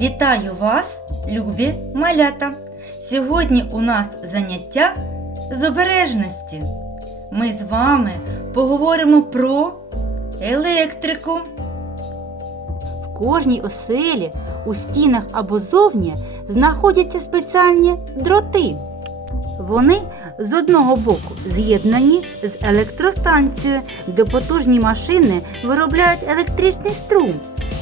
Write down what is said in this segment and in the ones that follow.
Вітаю вас, любі малята! Сьогодні у нас заняття з обережності. Ми з вами поговоримо про електрику. В кожній оселі у стінах або зовні знаходяться спеціальні дроти. Вони з одного боку з'єднані з електростанцією, де потужні машини виробляють електричний струм,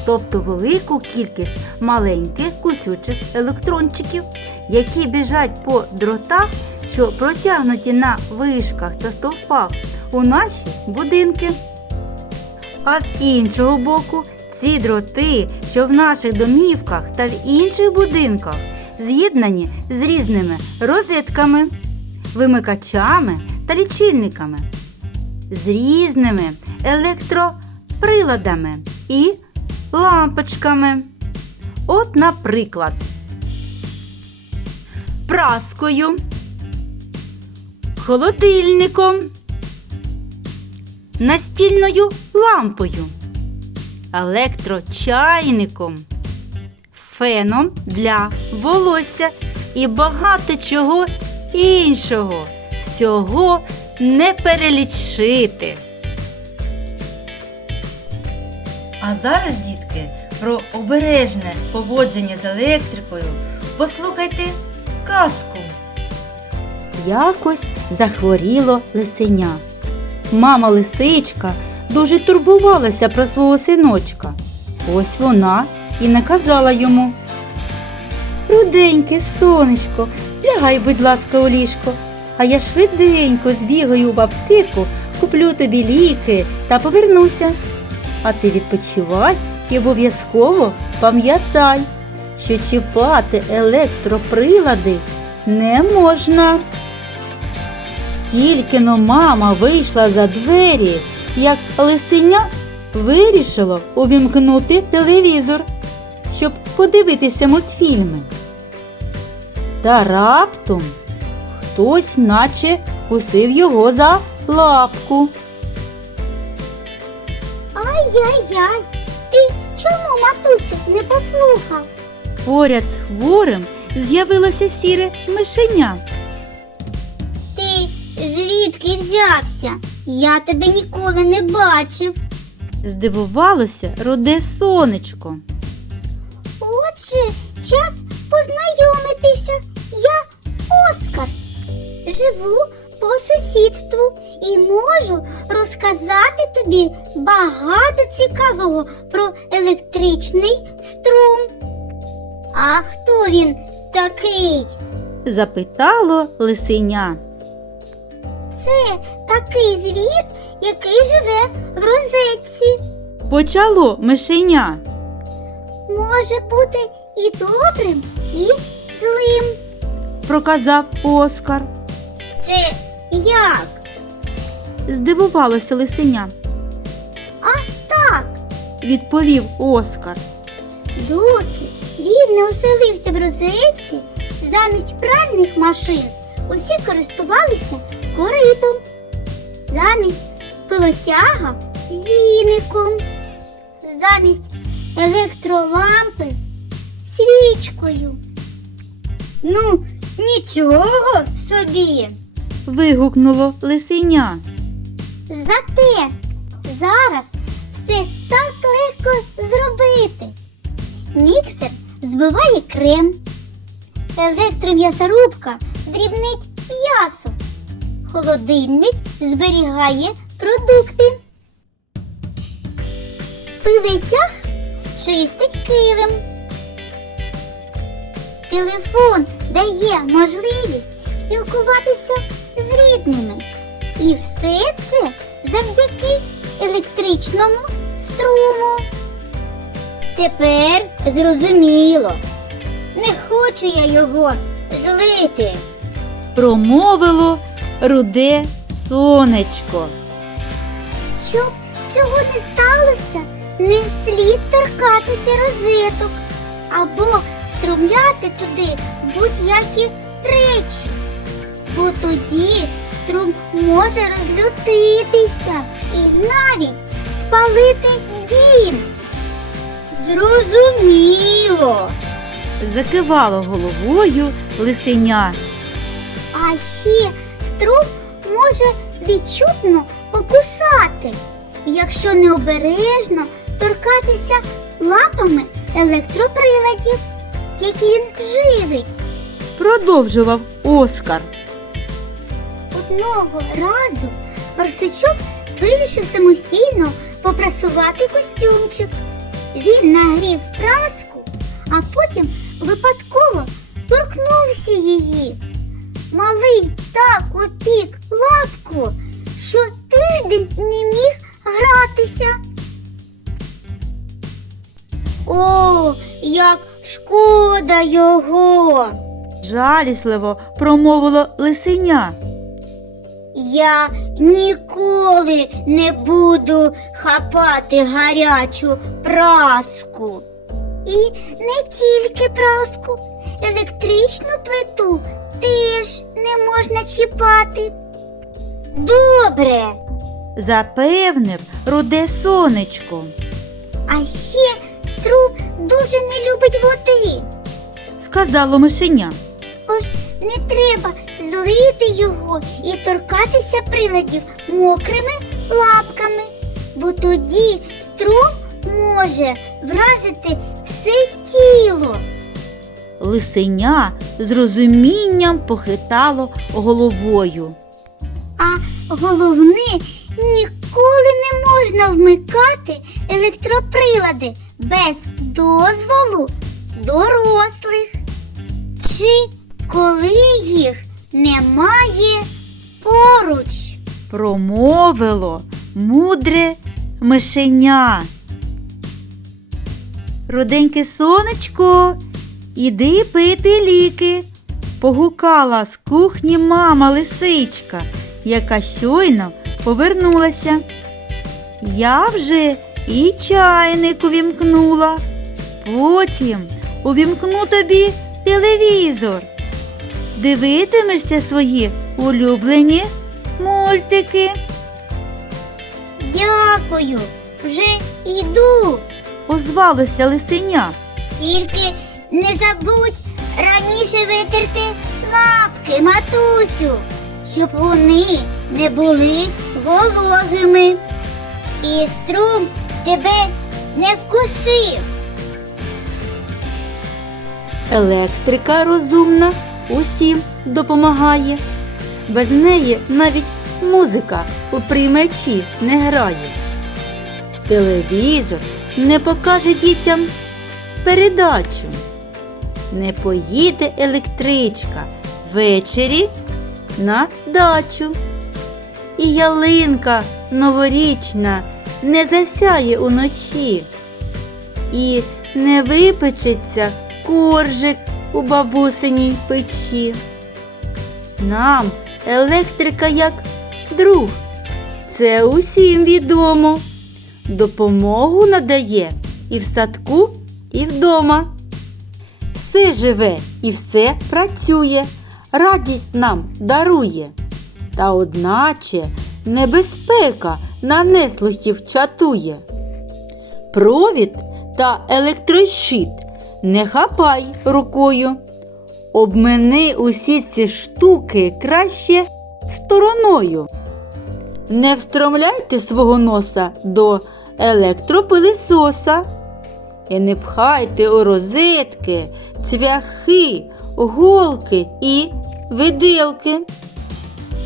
тобто велику кількість маленьких кусючих електрончиків, які біжать по дротах, що протягнуті на вишках та стовпах у наші будинки. А з іншого боку, ці дроти, що в наших домівках та в інших будинках, з'єднані з різними розетками, вимикачами та лічильниками, з різними електроприладами і лампочками. От, наприклад, праскою, холодильником, настільною лампою, електрочайником, феном для волосся і багато чого іншого. Всього не перелічити. А зараз, дітки, про обережне поводження з електрикою послухайте казку. Якось захворіло лисеня. Мама лисичка дуже турбувалася про свого синочка. Ось вона і наказала йому. Руденьке сонечко, лягай, будь ласка, у ліжко, а я швиденько збігаю в аптеку, куплю тобі ліки та повернуся. А ти відпочивай і обов'язково пам'ятай, що чіпати електроприлади не можна. Тільки но мама вийшла за двері, як лисеня вирішило увімкнути телевізор, щоб подивитися мультфільми. Та раптом хтось наче кусив його за лапку. Ай-яй-яй, чому матусю не послухав? Поряд з хворим з'явилося сіре мишеня. Ти звідки взявся? Я тебе ніколи не бачив. Здивувалося руде сонечко. Отже, час познайомитися. Я Оскар. Живу по сусідству і можу розказати тобі багато цікавого про електричний струм. А хто він такий? Запитало лисеня. Це такий звір, який живе в розетці. Почало мишеня. Може бути і добрим, і злим. проказав Оскар. Це як? Здивувалося лисеня, А так, відповів Оскар. доки він не оселився в розетці, замість пральних машин усі користувалися коритом, замість пилотяга віником, замість електролампи свічкою. Ну, нічого собі. Вигукнуло лисеня. Зате зараз це так легко зробити. Міксер збиває крем, електром'ясорубка дрібнить м'ясо, холодильник зберігає продукти. Пилитяг чистить килим. Телефон дає можливість спілкуватися рідними. І все це завдяки електричному струму. Тепер зрозуміло. Не хочу я його злити. Промовило руде сонечко. Щоб цього не сталося, не слід торкатися розеток або струмляти туди будь-які речі. Бо тоді струм може розлютитися і навіть спалити дім. Зрозуміло. закивало головою лисеня. А ще струм може відчутно покусати, якщо необережно торкатися лапами електроприладів, які він живить. Продовжував Оскар. Одного разу Барсучок вирішив самостійно попрасувати костюмчик. Він нагрів праску, а потім випадково торкнувся її. Малий так опік лапку, що тиждень не міг гратися. О, як шкода його! Жалісливо промовило лисеня. Я ніколи не буду хапати гарячу праску. І не тільки праску, електричну плиту теж не можна чіпати. Добре, Запевнив руде сонечко. а ще струм дуже не любить води. Сказало мишеня. Тож не треба злити його і торкатися приладів мокрими лапками, бо тоді струм може вразити все тіло. Лисеня з розумінням похитало головою. А головне, ніколи не можна вмикати електроприлади без дозволу дорослих. Чи коли їх немає поруч. Промовило мудре мишеня. Руденьке сонечко, іди пити ліки. Погукала з кухні мама лисичка, яка щойно повернулася. Я вже і чайник увімкнула. Потім увімкну тобі телевізор. Дивитимешся свої улюблені мультики. Дякую, вже йду. Озвалося лисеня. Тільки не забудь раніше витерти лапки, матусю, щоб вони не були вологими. І струм тебе не вкусив. Електрика розумна усім допомагає. Без неї навіть музика у приймачі не грає. Телевізор не покаже дітям передачу. Не поїде електричка ввечері на дачу. І ялинка новорічна не засяє уночі. І не випечеться коржик у бабусиній печі. Нам електрика як друг, це усім відомо. Допомогу надає і в садку, і вдома. Все живе і все працює, радість нам дарує. Та одначе небезпека на неслухів чатує. Провід та електрощит не хапай рукою. Обмини усі ці штуки краще стороною. Не встромляйте свого носа до електропилисоса. І не пхайте у розетки, цвяхи, голки і виделки.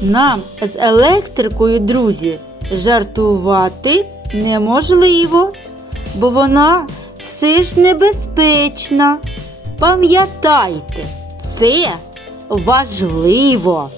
Нам з електрикою, друзі, жартувати неможливо, бо вона все ж небезпечно. Пам'ятайте, це важливо.